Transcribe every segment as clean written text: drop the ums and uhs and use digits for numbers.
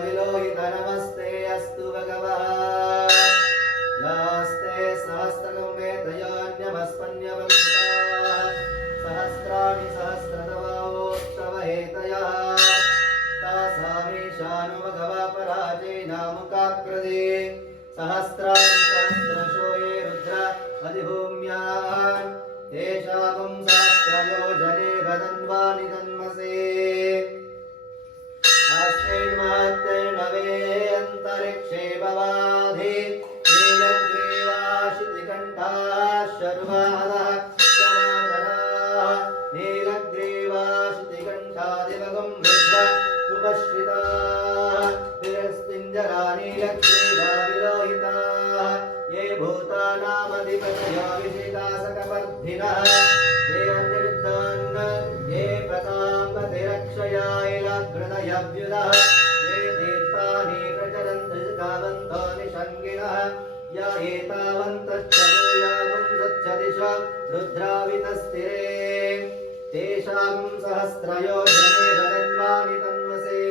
विलोहित नमस्ते अस्तु भगवः यास्ते सहस्रगम्येतयान्यमस्पन्यवन्ताः सहस्राणि सहस्रतवोत्तवहेतयः तासामीशानु भगवा पराजेनामुकाकृते सहस्राणि सहस्रशो ये रुद्र अधिभूम्यान् तेषां सहस्रयोजने वदन्वानि तन्मसे अन्तरिक्षे भवाधि नीलग्रीवाशितिकण्ठाः शर्वादः समाजराः नीलग्रीवाशितिकण्ठादिवगं रुद्र उपश्रिताः विरस्तिञ्जरा नीलग्रीवा विलोहिताः ये भूतानामधिपतयो विशिखासकवर्धिनः ये अनिर्दान् ये प्रतापतिरक्षयायलभृतयभ्युदः ये तीर्थानि प्रचरन्ति गावन्तो निषङ्गिणः या एतावन्तश्च भूयागुं सच्चदिश रुद्रावितस्थिरे तेषां सहस्रयोजने वदन्वानि तन्मसे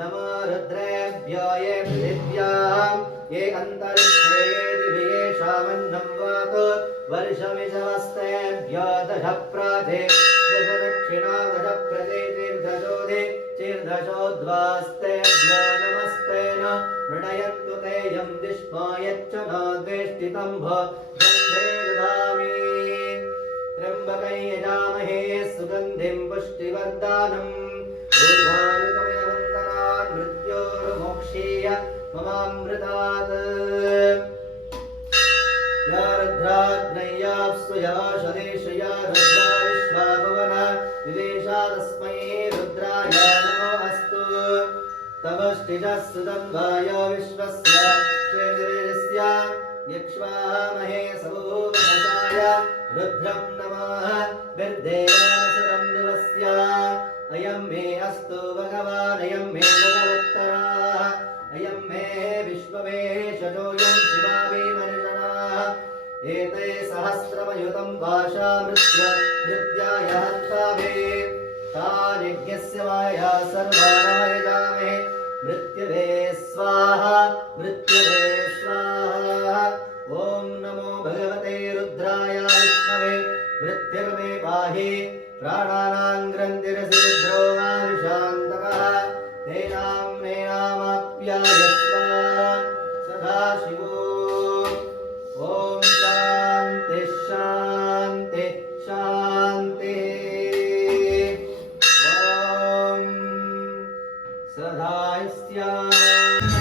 नमो रुद्रेभ्यो ये पृथिव्यां ये अन्तरिक्षे ये दिवि येषामन्नं वातो वर्षमिषवस्तेभ्यो दश प्राजे दश दक्षिणा दश प्रजे तीर्धशोधे चीर्धशोद्वास्तेभ्यो नमस्तेन मृणयन्तु ते यं दिष्मायच्च न द्वेष्टितं भो गन्धे ददामि त्र्यम्बकै यजामहे सुगन्धिं पुष्टिवर्धनम् ऊर्ध्वानुगमयवन्दनान् मृत्योर्मोक्षीय ममामृतात् या रुद्राग्नय्याप्सु या शदेशया रुद्रा विश्वा भुवन विवेशा तस्मै रुद्राय नमो अस्तु तमष्टिजः सुतन्वाय विश्वस्य श्वेतवेदस्य यक्ष्वामहे सभूवनसाय रुद्रं नमः विर्देवासुरं दिवस्य अयं मे अस्तु भगवान् अयं मे भगवत्तराः अयं मे विश्ववेशजोऽयं शिवा विमर्शनाः एते सहस्रमयुतं भाषा मृत्याय हन्तावे तान् यज्ञस्य माया सर्वानमयजामहे मृत्युवे स्वाहा मृत्युवे स्वाहा ॐ नमो भगवते रुद्राय विष्णवे मृत्युर्मे पाहि प्राणानां ग्रन्थिरसिरुद्रो मा विशान्तकः तेनाम्नेनामाप्यायस्व सदाशिवो ॐ शान्ति शान्ति शान्तिः ॐ सदा स्यात्